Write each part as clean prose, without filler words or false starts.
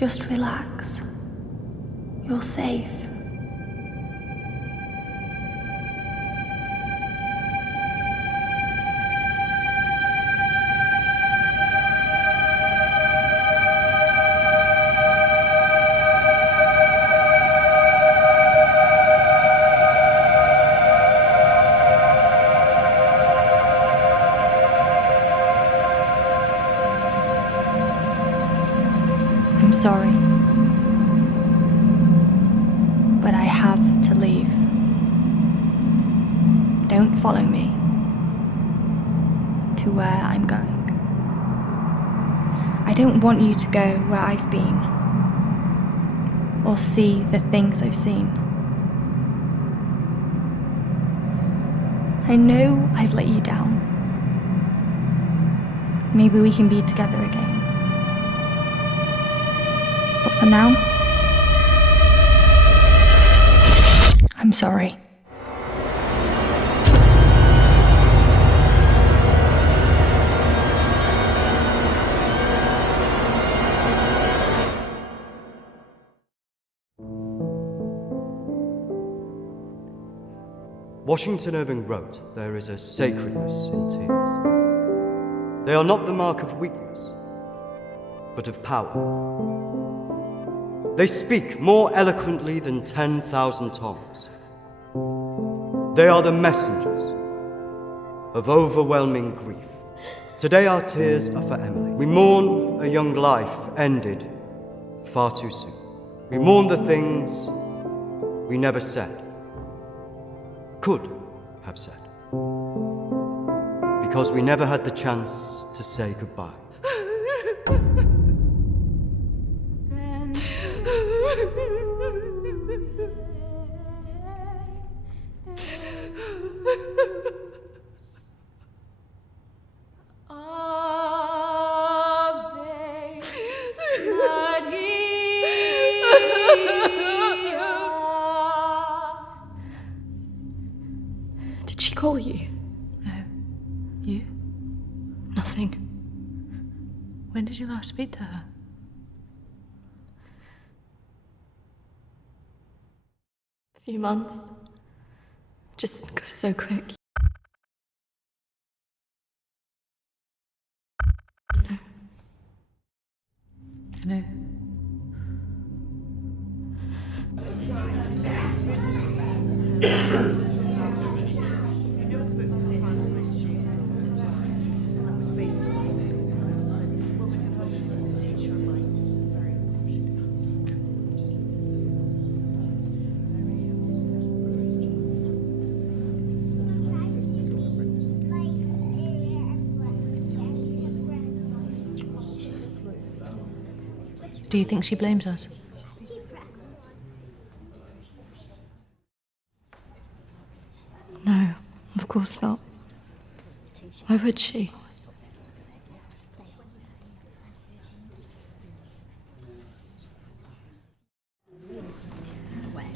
Just relax. You're safe. I'm sorry, but I have to leave. Don't follow me to where I'm going. I don't want you to go where I've been or see the things I've seen. I know I've let you down. Maybe we can be together again. But for now, I'm sorry. Washington Irving wrote, "There is a sacredness in tears. They are not the mark of weakness, but of power. They speak more eloquently than 10,000 tongues. They are the messengers of overwhelming grief. Today our tears are for Emily. We mourn a young life ended far too soon. We mourn the things we never said, could have said, because we never had the chance to say goodbye. Did she call you? No. You? Nothing. When did you last speak to her? A few months. Just goes so quick. I know. Do you think she blames us? No, of course not. Why would she?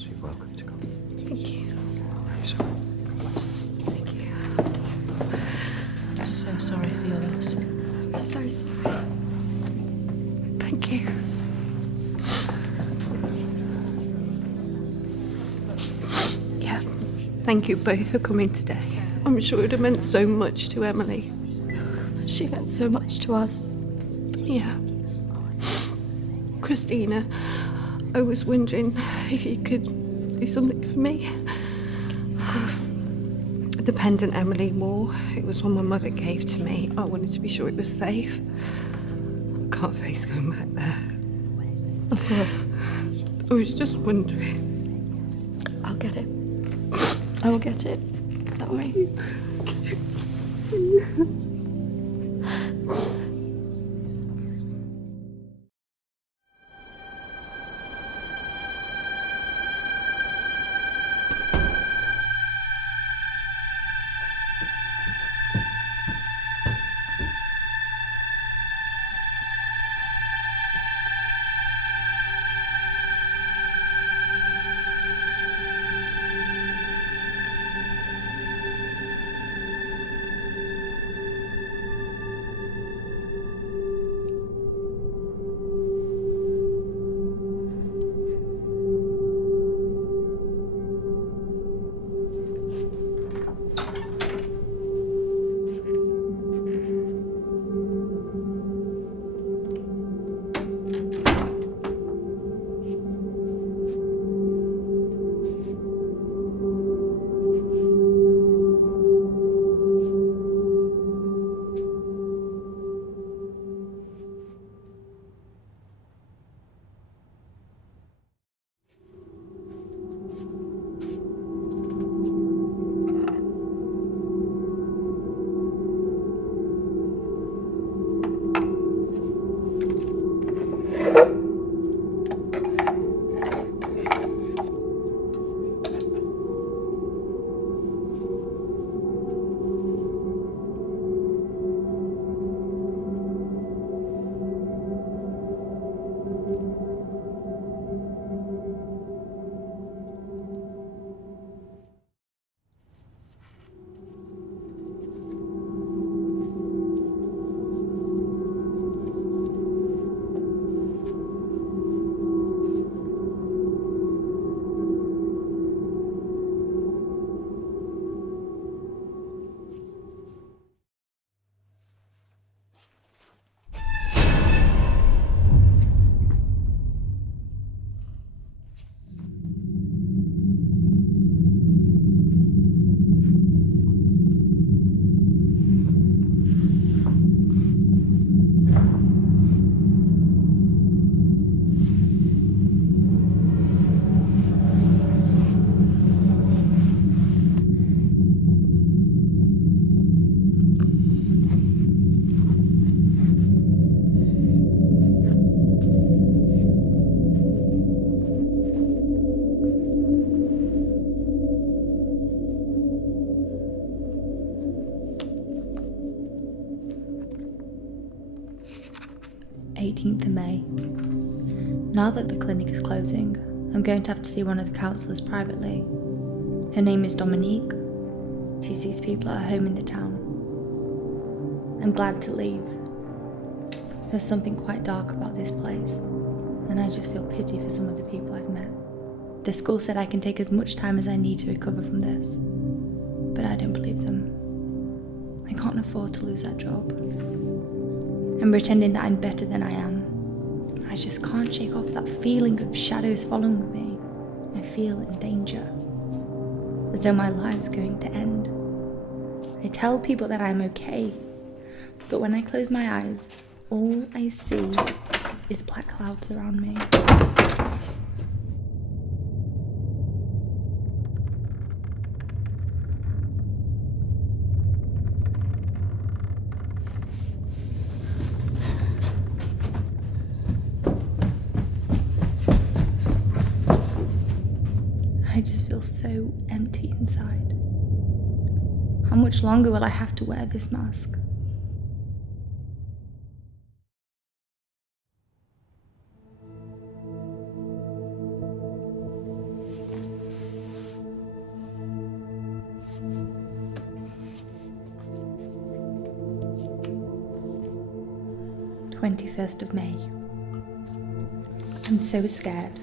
You're welcome to come. Thank you. I'm sorry. Thank you. I'm so sorry for your loss. I'm so sorry. Thank you. Yeah. Thank you both for coming today. I'm sure it would have meant so much to Emily. She meant so much to us. Yeah. Christina, I was wondering if you could do something for me. Of course. The pendant Emily wore, it was one my mother gave to me. I wanted to be sure it was safe. I can't face going back there. Of course. I was just wondering. I'll get it. I will get it. Don't worry. 18th of May. Now that the clinic is closing, I'm going to have to see one of the counsellors privately. Her name is Dominique. She sees people at her home in the town. I'm glad to leave. There's something quite dark about this place, and I just feel pity for some of the people I've met. The school said I can take as much time as I need to recover from this, but I don't believe them. I can't afford to lose that job. I'm pretending that I'm better than I am. I just can't shake off that feeling of shadows following me. I feel in danger, as though my life's going to end. I tell people that I'm okay, but when I close my eyes, all I see is black clouds around me. I just feel so empty inside. How much longer will I have to wear this mask? of May. I'm so scared.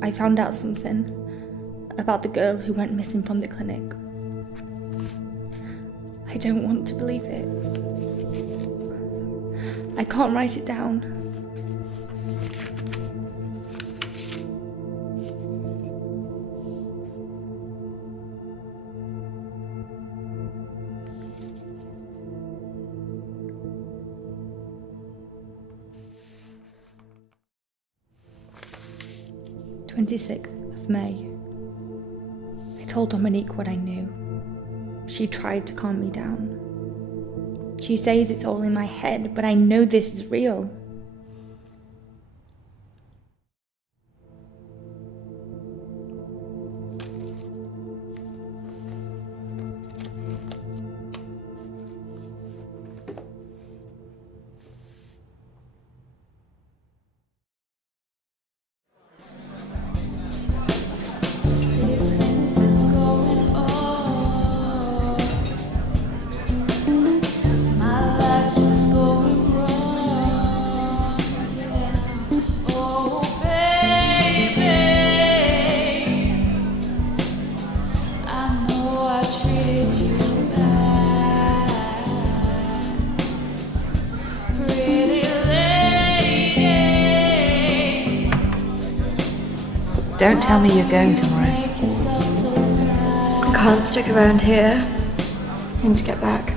I found out something about the girl who went missing from the clinic. I don't want to believe it. I can't write it down. of May. I told Dominique what I knew. She tried to calm me down. She says it's all in my head, but I know this is real. Don't tell me you're going tomorrow. I can't stick around here. I need to get back.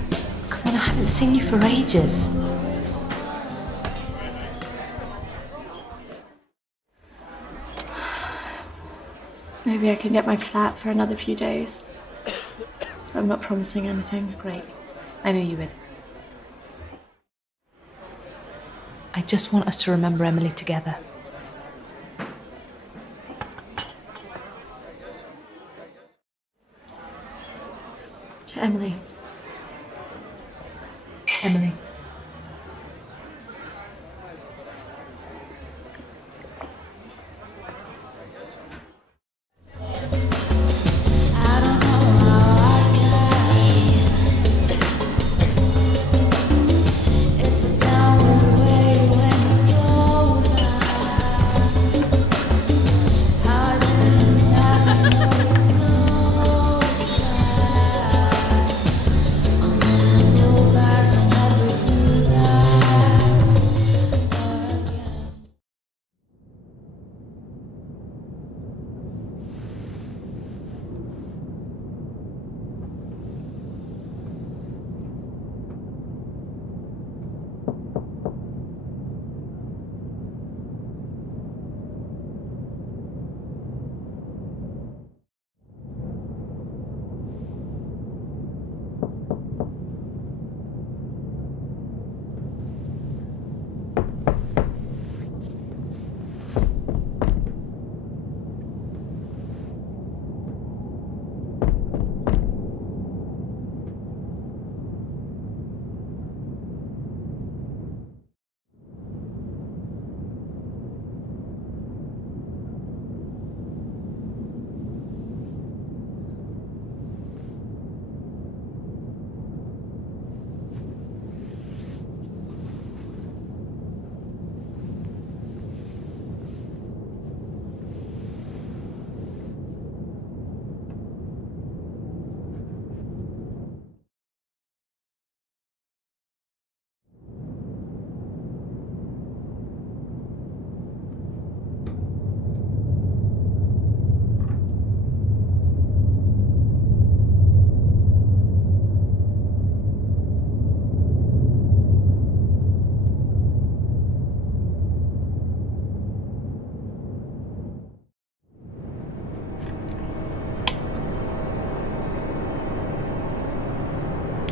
Come on, I haven't seen you for ages. Maybe I can get my flat for another few days. I'm not promising anything. Great. I knew you would. I just want us to remember Emily together. To Emily. Emily.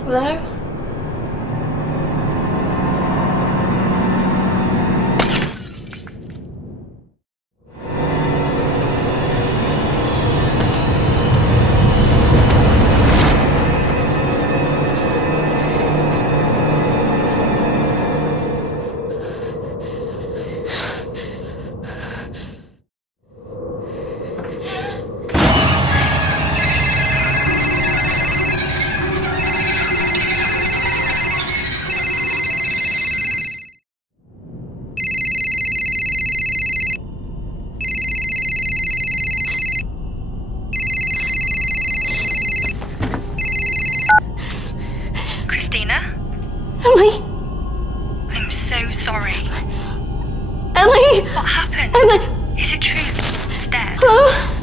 Hello? Christina? Emily! I'm so sorry. Emily! What happened? Emily! Is it true? It's dead. Hello?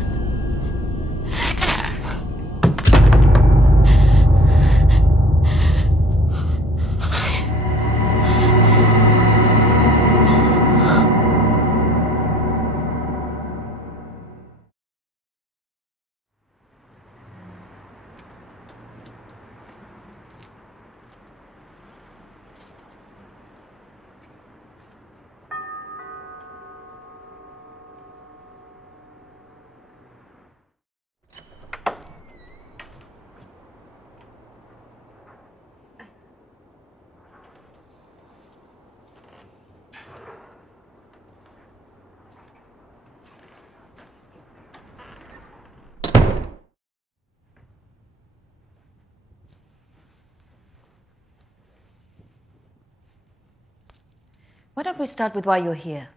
Why don't we start with why you're here?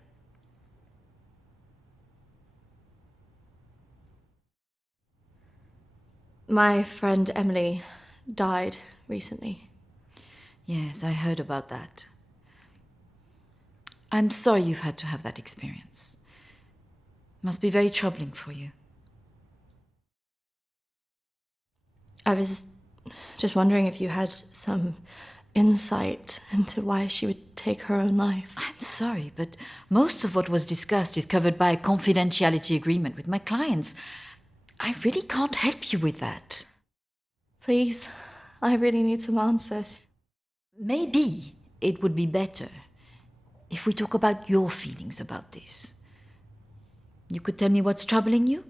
My friend Emily died recently. Yes, I heard about that. I'm sorry you've had to have that experience. Must be very troubling for you. I was just wondering if you had some insight into why she would take her own life. I'm sorry, but most of what was discussed is covered by a confidentiality agreement with my clients. I really can't help you with that. Please, I really need some answers. Maybe it would be better if we talk about your feelings about this. You could tell me what's troubling you?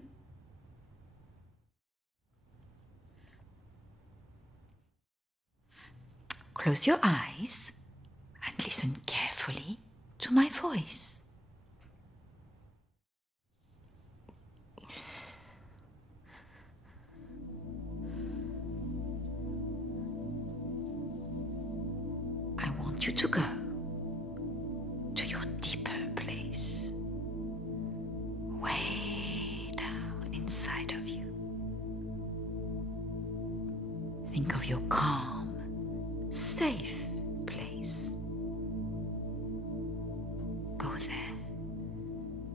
Close your eyes and listen carefully to my voice. I want you to go to your deeper place, way down inside of you. Think of your calm, safe place. Go there,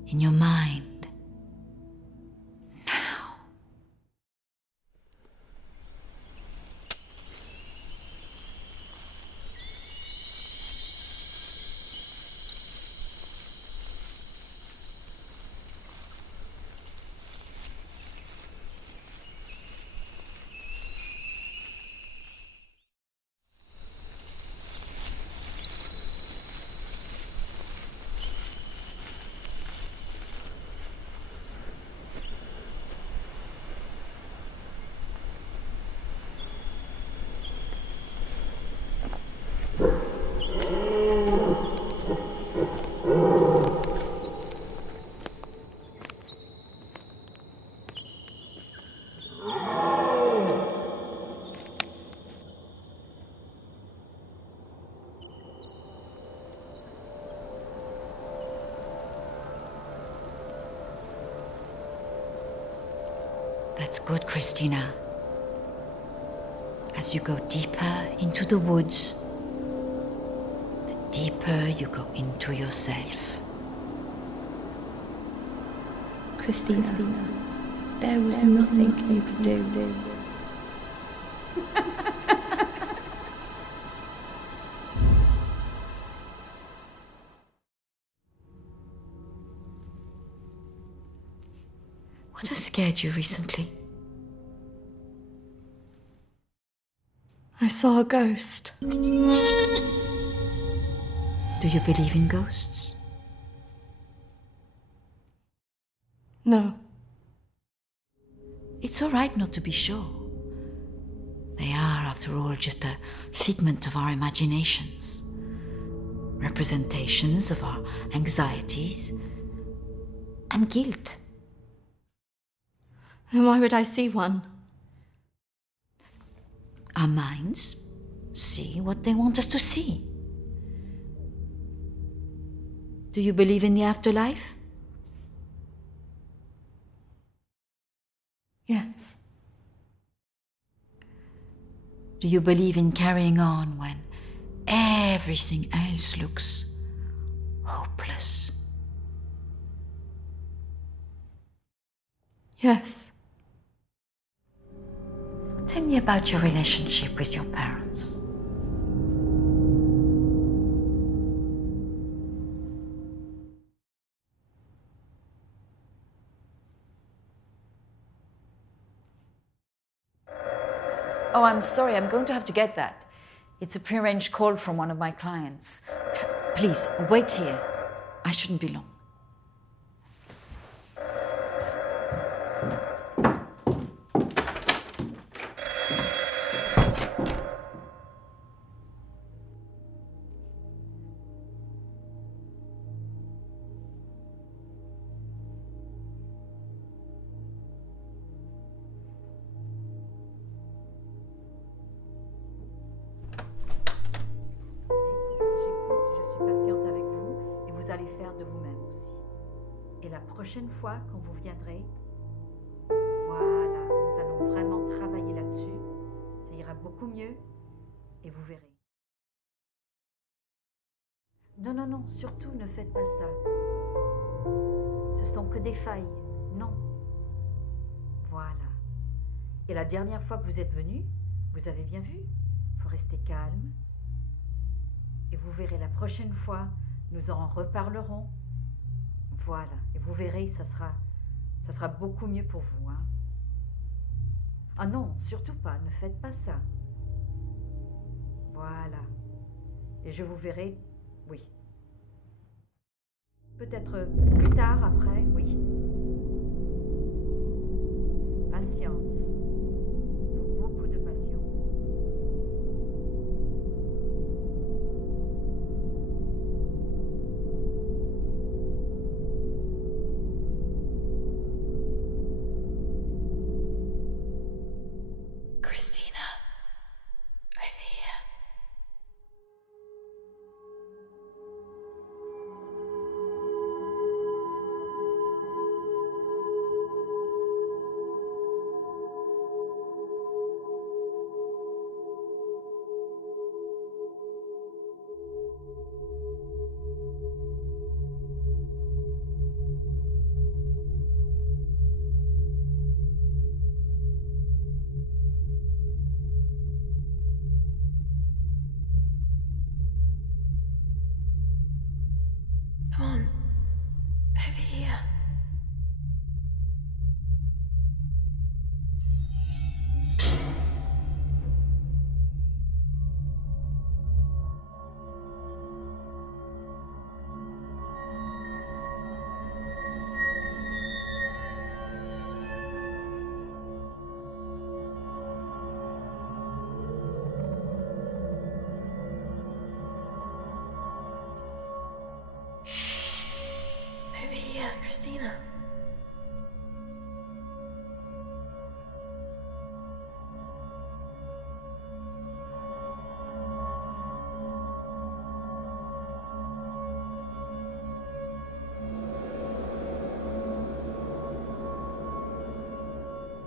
in your mind, now. That's good, Christina. As you go deeper into the woods, the deeper you go into yourself. Christina, there was nothing you could do. What has scared you recently? I saw a ghost. Do you believe in ghosts? No. It's all right not to be sure. They are, after all, just a figment of our imaginations, representations of our anxieties and guilt. Then why would I see one? Our minds see what they want us to see. Do you believe in the afterlife? Yes. Do you believe in carrying on when everything else looks hopeless? Yes. Tell me about your relationship with your parents. Oh, I'm sorry, I'm going to have to get that. It's a prearranged call from one of my clients. Please, wait here. I shouldn't be long. Prochaine fois, quand vous viendrez, voilà, nous allons vraiment travailler là-dessus. Ça ira beaucoup mieux et vous verrez. Non, non, non, surtout ne faites pas ça. Ce sont que des failles, non. Voilà. Et la dernière fois que vous êtes venu, vous avez bien vu, il faut rester calme. Et vous verrez, la prochaine fois, nous en reparlerons. Voilà, et vous verrez, ça sera beaucoup mieux pour vous. Hein. Ah non, surtout pas, ne faites pas ça. Voilà. Et je vous verrai, oui. Peut-être plus tard, après, oui. Patience. Beaucoup de patience. Christina, over here. Come on, over here. Over here, Christina.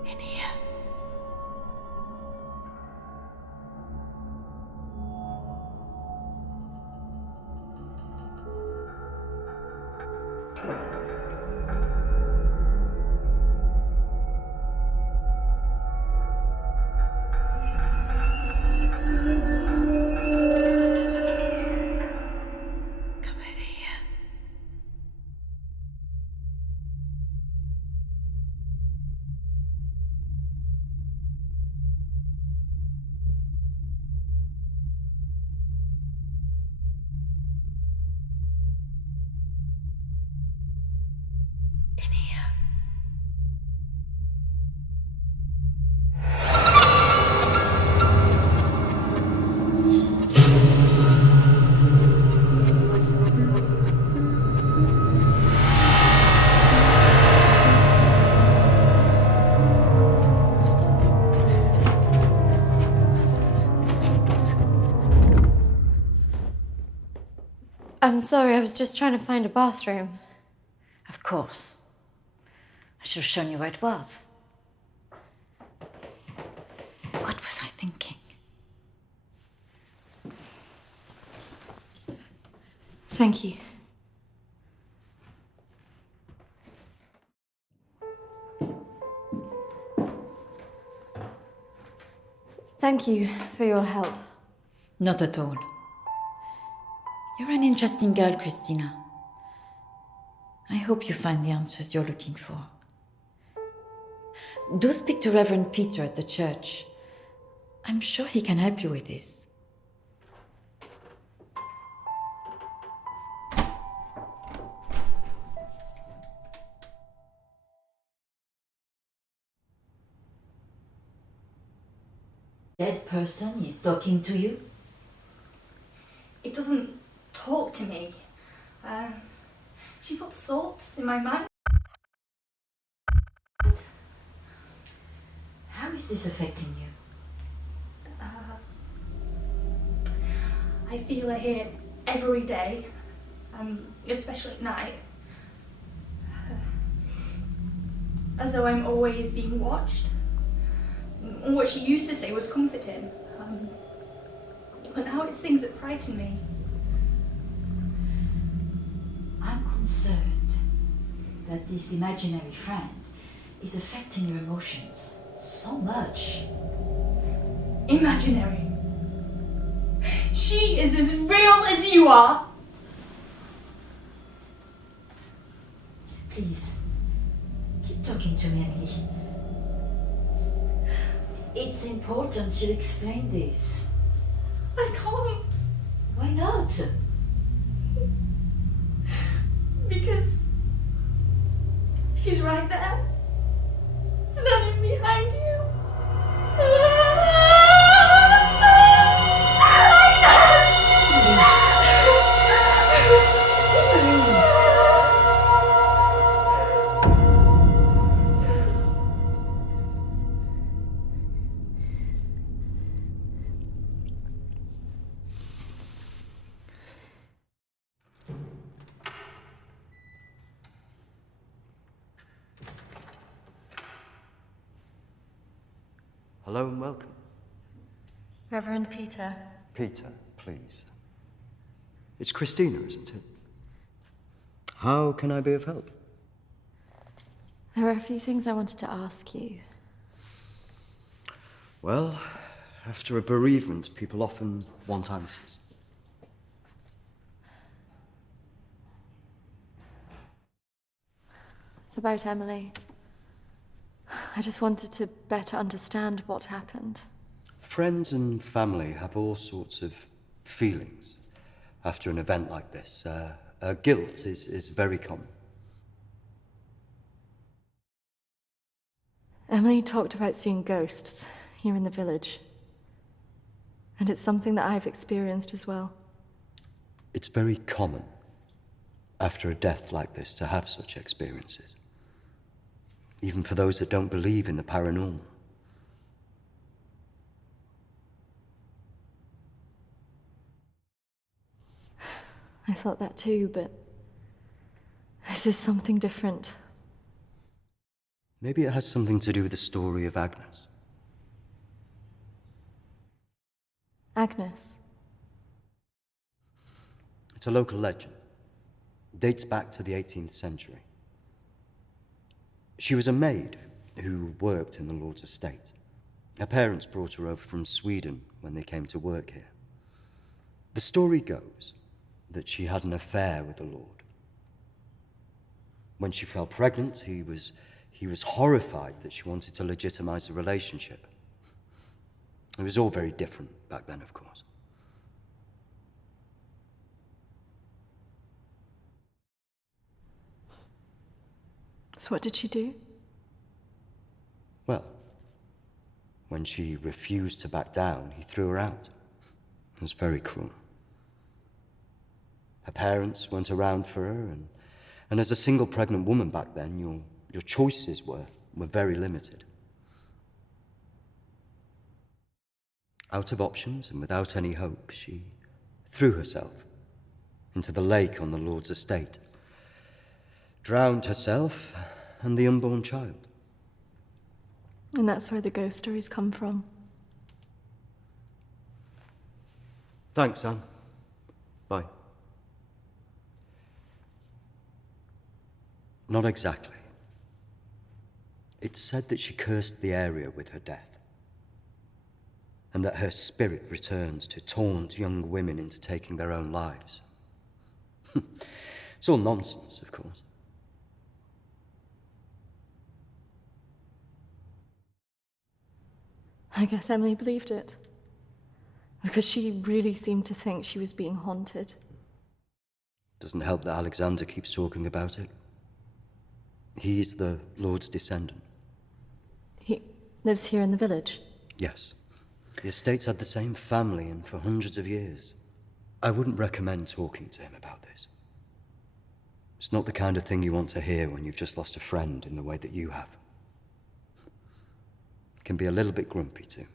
In here. Come over here. in here. I'm sorry, I was just trying to find a bathroom. Of course. I should have shown you where it was. What was I thinking? Thank you. Thank you for your help. Not at all. You're an interesting girl, Christina. I hope you find the answers you're looking for. Do speak to Reverend Peter at the church. I'm sure he can help you with this. Dead person is talking to you? It doesn't talk to me. She puts thoughts in my mind. How is this affecting you? I feel her here every day, especially at night. As though I'm always being watched. What she used to say was comforting. But now it's things that frighten me. I'm concerned that this imaginary friend is affecting your emotions so much. Imaginary. She is as real as you are. Please, keep talking to me, Emily. It's important you explain this. I can't. Why not? Because she's right there. Standing behind you. Hello and welcome. Reverend Peter. Peter, please. It's Christina, isn't it? How can I be of help? There are a few things I wanted to ask you. Well, after a bereavement, people often want answers. It's about Emily. I just wanted to better understand what happened. Friends and family have all sorts of feelings after an event like this. Guilt is very common. Emily talked about seeing ghosts here in the village. And it's something that I've experienced as well. It's very common after a death like this to have such experiences. Even for those that don't believe in the paranormal. I thought that too, but this is something different. Maybe it has something to do with the story of Agnes. Agnes. It's a local legend. It dates back to the 18th century. She was a maid who worked in the Lord's estate. Her parents brought her over from Sweden when they came to work here. The story goes that she had an affair with the Lord. When she fell pregnant, he was horrified that she wanted to legitimize the relationship. It was all very different back then, of course. It's So what did she do? Well, when she refused to back down, he threw her out. It was very cruel. Her parents weren't around for her, and as a single pregnant woman back then, your choices were very limited. Out of options and without any hope, she threw herself into the lake on the Lord's estate, drowned herself and the unborn child. And that's where the ghost stories come from. Thanks, Anne. Bye. Not exactly. It's said that she cursed the area with her death, and that her spirit returns to taunt young women into taking their own lives. It's all nonsense, of course. I guess Emily believed it. Because she really seemed to think she was being haunted. Doesn't help that Alexander keeps talking about it. He's the Lord's descendant. He lives here in the village? Yes. The estate's had the same family and for hundreds of years. I wouldn't recommend talking to him about this. It's not the kind of thing you want to hear when you've just lost a friend in the way that you have. Can be a little bit grumpy too.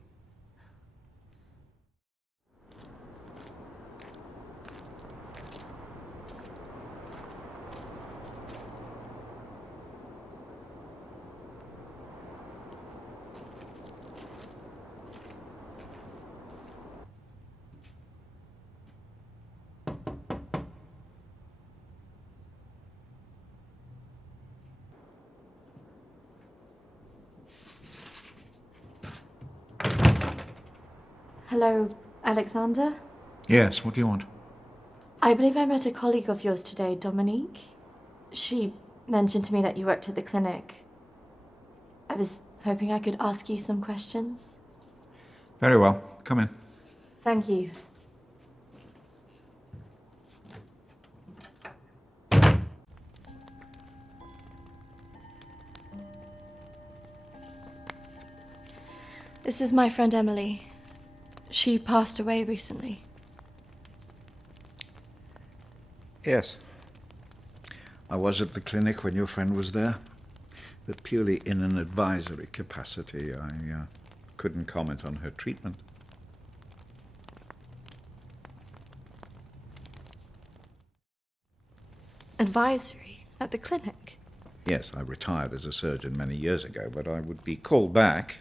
Hello, Alexander? Yes, what do you want? I believe I met a colleague of yours today, Dominique. She mentioned to me that you worked at the clinic. I was hoping I could ask you some questions. Very well. Come in. Thank you. This is my friend Emily. She passed away recently. Yes. I was at the clinic when your friend was there, but purely in an advisory capacity. I couldn't comment on her treatment. Advisory? At the clinic? Yes, I retired as a surgeon many years ago, but I would be called back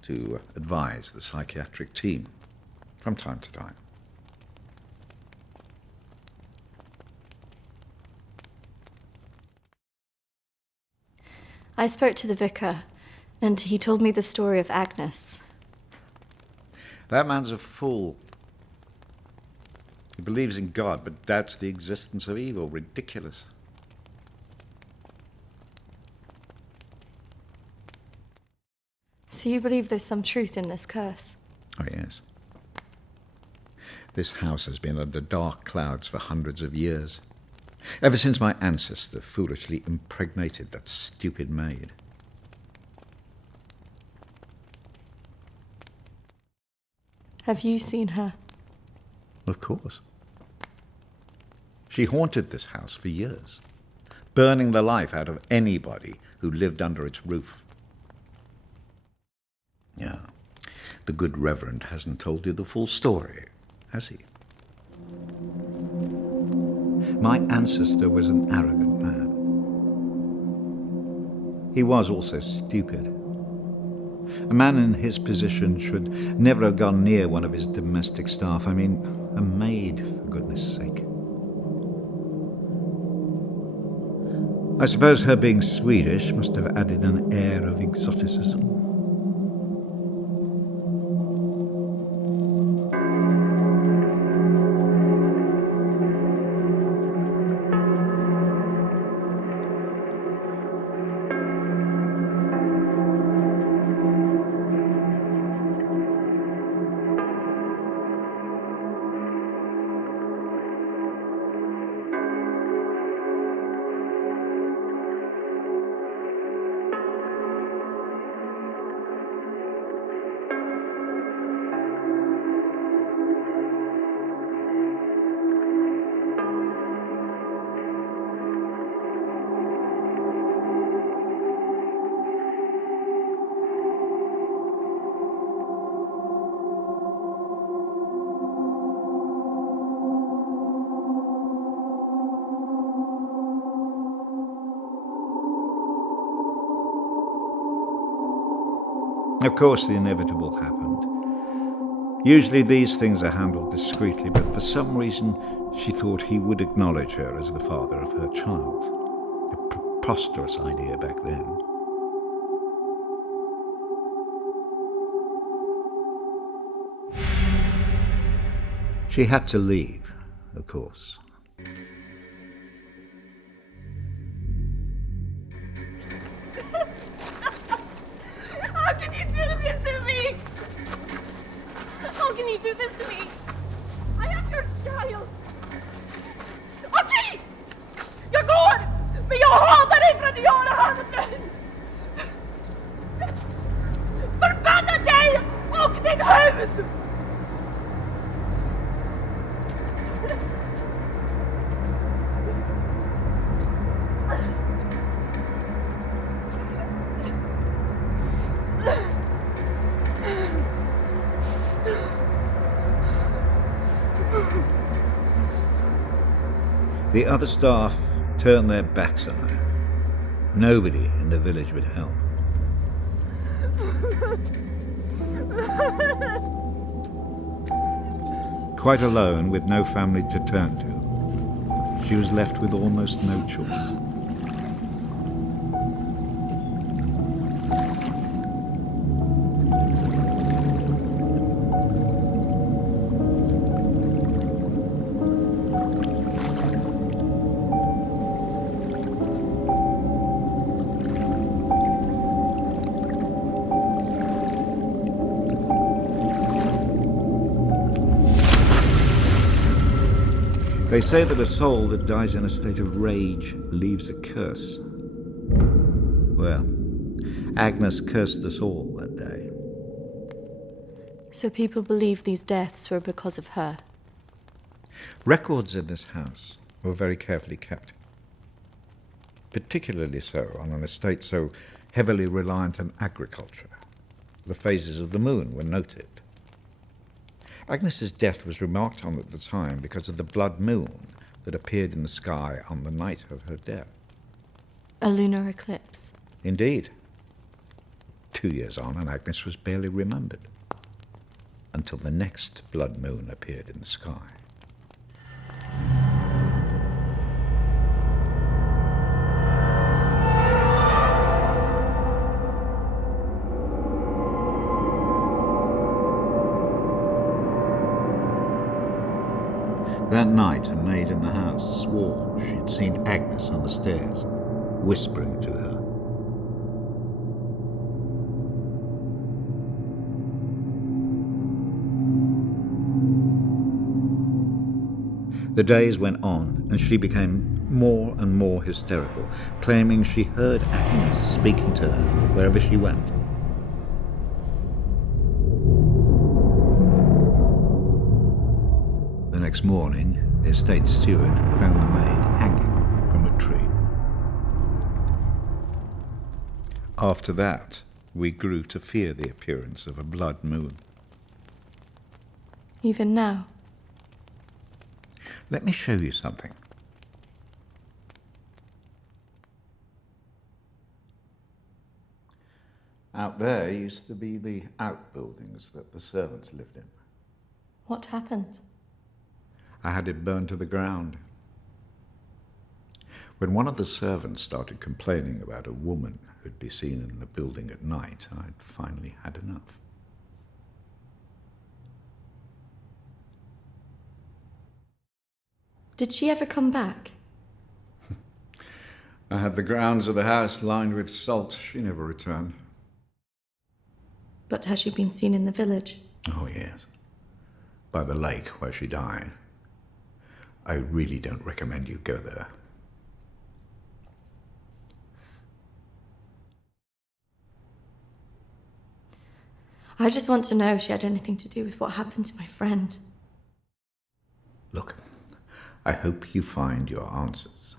to advise the psychiatric team from time to time. I spoke to the vicar, and he told me the story of Agnes. That man's a fool. He believes in God, but doubts the existence of evil. Ridiculous. So you believe there's some truth in this curse? Oh, yes. This house has been under dark clouds for hundreds of years. Ever since my ancestor foolishly impregnated that stupid maid. Have you seen her? Of course. She haunted this house for years, burning the life out of anybody who lived under its roof. Yeah, the good Reverend hasn't told you the full story, has he? My ancestor was an arrogant man. He was also stupid. A man in his position should never have gone near one of his domestic staff. I mean, a maid, for goodness sake. I suppose her being Swedish must have added an air of exoticism. Of course, the inevitable happened. Usually these things are handled discreetly, but for some reason she thought he would acknowledge her as the father of her child. A preposterous idea back then. She had to leave, of course. How can you do this to me? How can you do this to me? I am your child. Okej! Jag går! Men jag hatar dig för att du gör det här mot mig! Förbanna dig och ditt hus! The other staff turned their backs on her. Nobody in the village would help. Quite alone, with no family to turn to, she was left with almost no choice. They say that a soul that dies in a state of rage leaves a curse. Well, Agnes cursed us all that day. So people believe these deaths were because of her. Records in this house were very carefully kept. Particularly so on an estate so heavily reliant on agriculture. The phases of the moon were noted. Agnes's death was remarked on at the time because of the blood moon that appeared in the sky on the night of her death. A lunar eclipse. Indeed. 2 years on, and Agnes was barely remembered, until the next blood moon appeared in the sky. That night, a maid in the house swore she'd seen Agnes on the stairs, whispering to her. The days went on, and she became more and more hysterical, claiming she heard Agnes speaking to her wherever she went. The next morning, the estate steward found the maid hanging from a tree. After that, we grew to fear the appearance of a blood moon. Even now. Let me show you something. Out there used to be the outbuildings that the servants lived in. What happened? I had it burned to the ground. When one of the servants started complaining about a woman who'd be seen in the building at night, I'd finally had enough. Did she ever come back? I had the grounds of the house lined with salt. She never returned. But has she been seen in the village? Oh, yes. By the lake where she died. I really don't recommend you go there. I just want to know if she had anything to do with what happened to my friend. Look, I hope you find your answers.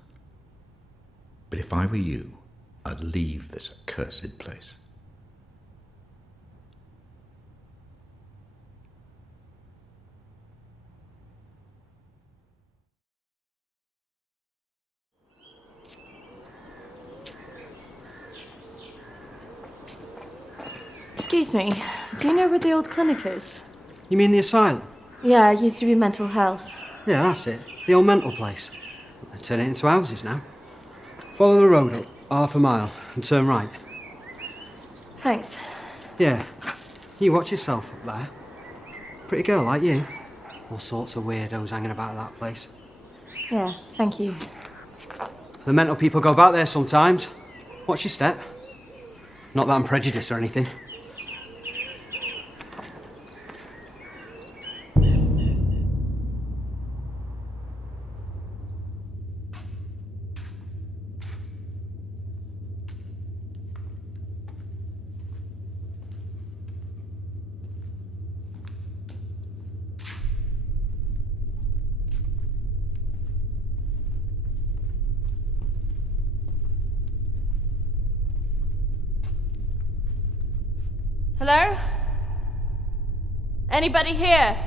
But if I were you, I'd leave this accursed place. Excuse me, do you know where the old clinic is? You mean the asylum? Yeah, it used to be mental health. Yeah, that's it. The old mental place. They turn it into houses now. Follow the road up, half a mile, and turn right. Thanks. Yeah. You watch yourself up there. Pretty girl like you. All sorts of weirdos hanging about that place. Yeah, thank you. The mental people go back there sometimes. Watch your step. Not that I'm prejudiced or anything. Hello? Anybody here?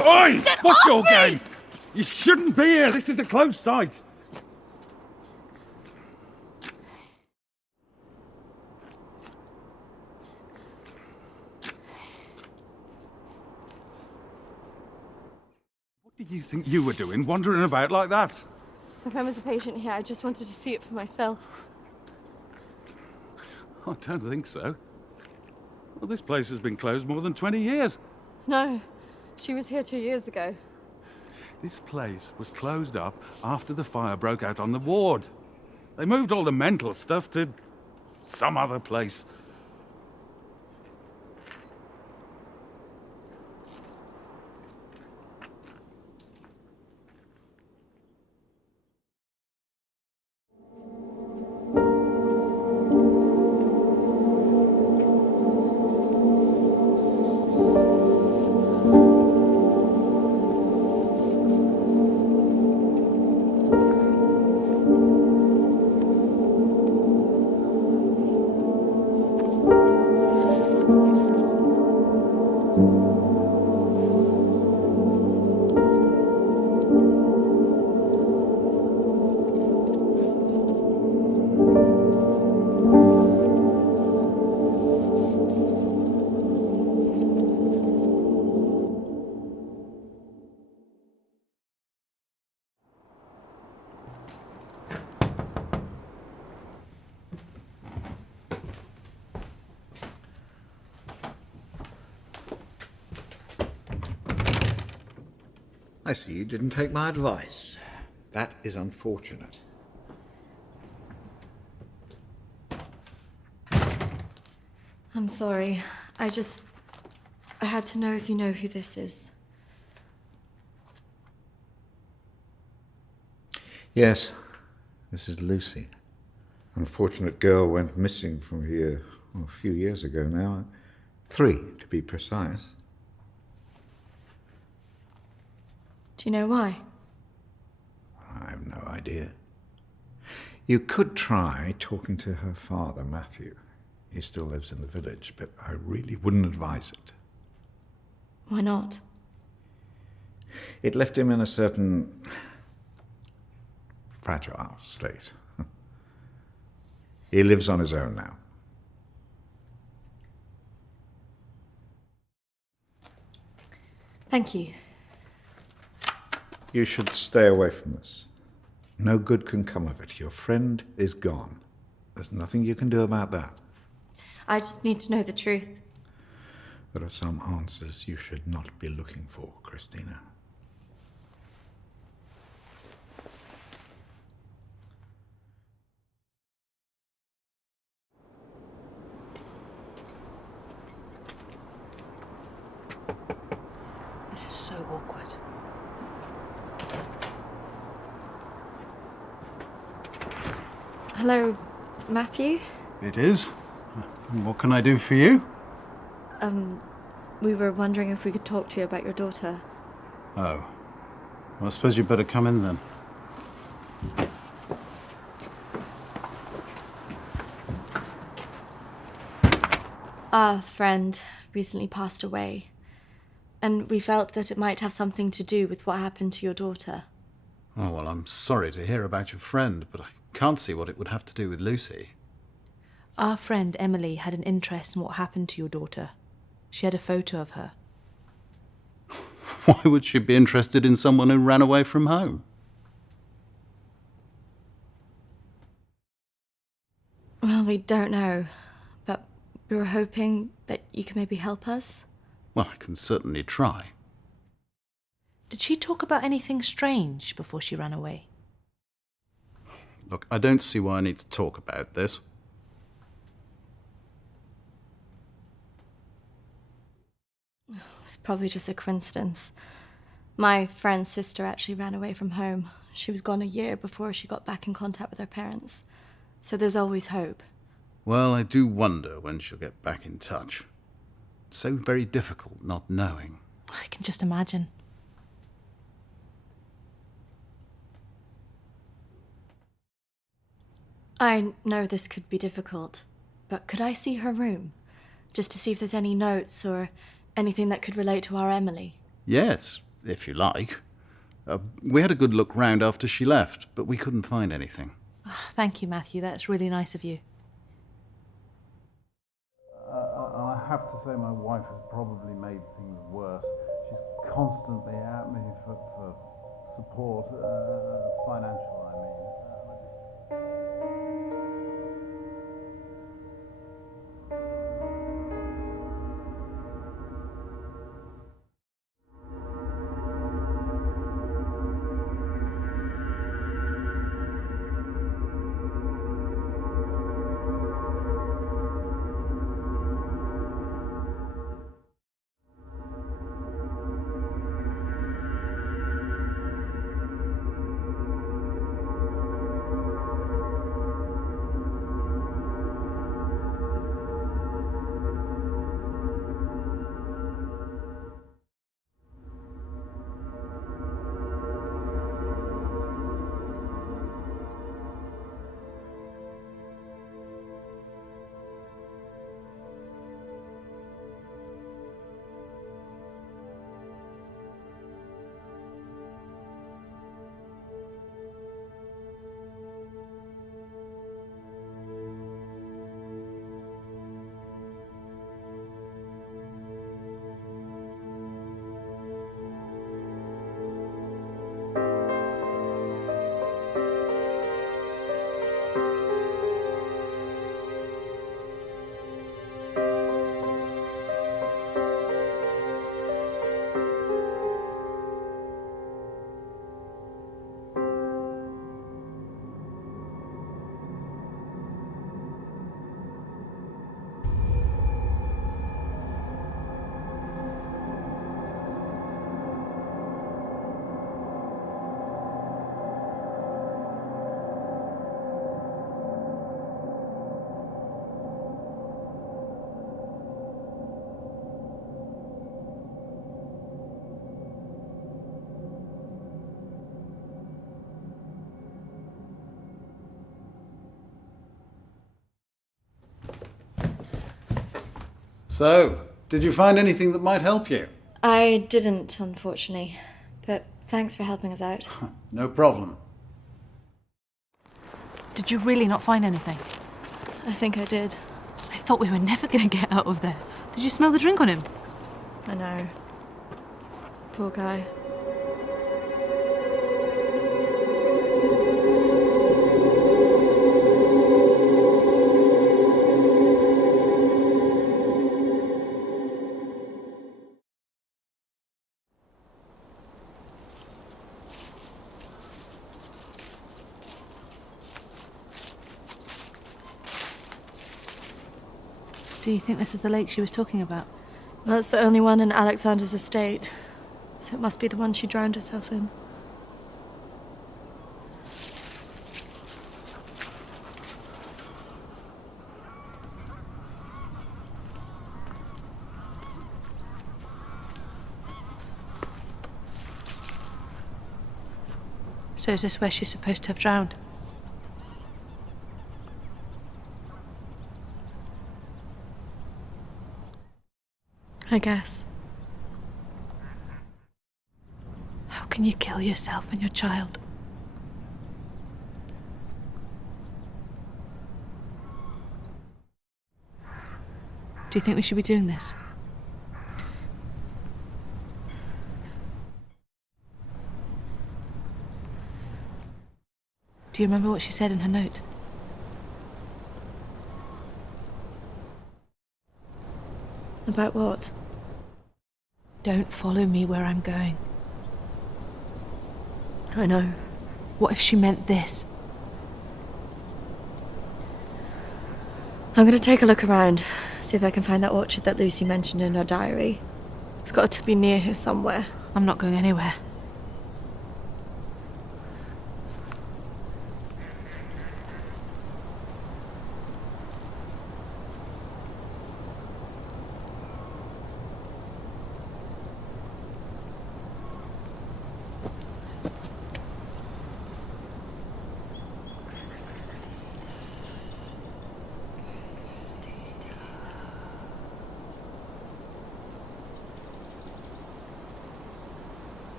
Oi! What's your game? You shouldn't be here. This is a closed site. What do you think you were doing, wandering about like that? My friend was a patient here. I just wanted to see it for myself. I don't think so. Well, this place has been closed more than 20 years. No, she was here 2 years ago. This place was closed up after the fire broke out on the ward. They moved all the mental stuff to some other place. I see you didn't take my advice. That is unfortunate. I'm sorry. I had to know if you know who this is. Yes, this is Lucy. Unfortunate girl went missing from here a few years ago now. 3, to be precise. Do you know why? I have no idea. You could try talking to her father, Matthew. He still lives in the village, but I really wouldn't advise it. Why not? It left him in a certain fragile state. He lives on his own now. Thank you. You should stay away from this. No good can come of it. Your friend is gone. There's nothing you can do about that. I just need to know the truth. There are some answers you should not be looking for, Christina. This is so awkward. Hello, Matthew? It is. What can I do for you? We were wondering if we could talk to you about your daughter. Oh. Well, I suppose you'd better come in then. Our friend recently passed away, and we felt that it might have something to do with what happened to your daughter. Oh, well, I'm sorry to hear about your friend, but I can't see what it would have to do with Lucy. Our friend Emily had an interest in what happened to your daughter. She had a photo of her. Why would she be interested in someone who ran away from home? Well, we don't know, but we were hoping that you could maybe help us. Well, I can certainly try. Did she talk about anything strange before she ran away? Look, I don't see why I need to talk about this. It's probably just a coincidence. My friend's sister actually ran away from home. She was gone a year before she got back in contact with her parents. So there's always hope. Well, I do wonder when she'll get back in touch. It's so very difficult not knowing. I can just imagine. I know this could be difficult, but could I see her room? Just to see if there's any notes or anything that could relate to our Emily? Yes, if you like. We had a good look round after she left, but we couldn't find anything. Thank you, Matthew. That's really nice of you. I have to say my wife has probably made things worse. She's constantly at me for support, financial, I mean. So, did you find anything that might help you? I didn't, unfortunately. But thanks for helping us out. No problem. Did you really not find anything? I think I did. I thought we were never going to get out of there. Did you smell the drink on him? I know. Poor guy. Do you think this is the lake she was talking about? Well, it's the only one in Alexander's estate, so it must be the one she drowned herself in. So is this where she's supposed to have drowned? I guess. How can you kill yourself and your child? Do you think we should be doing this? Do you remember what she said in her note? About what? Don't follow me where I'm going. I know. What if she meant this? I'm going to take a look around, see if I can find that orchard that Lucy mentioned in her diary. It's got to be near here somewhere. I'm not going anywhere.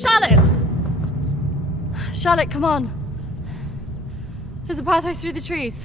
Charlotte! Charlotte, come on. There's a pathway through the trees.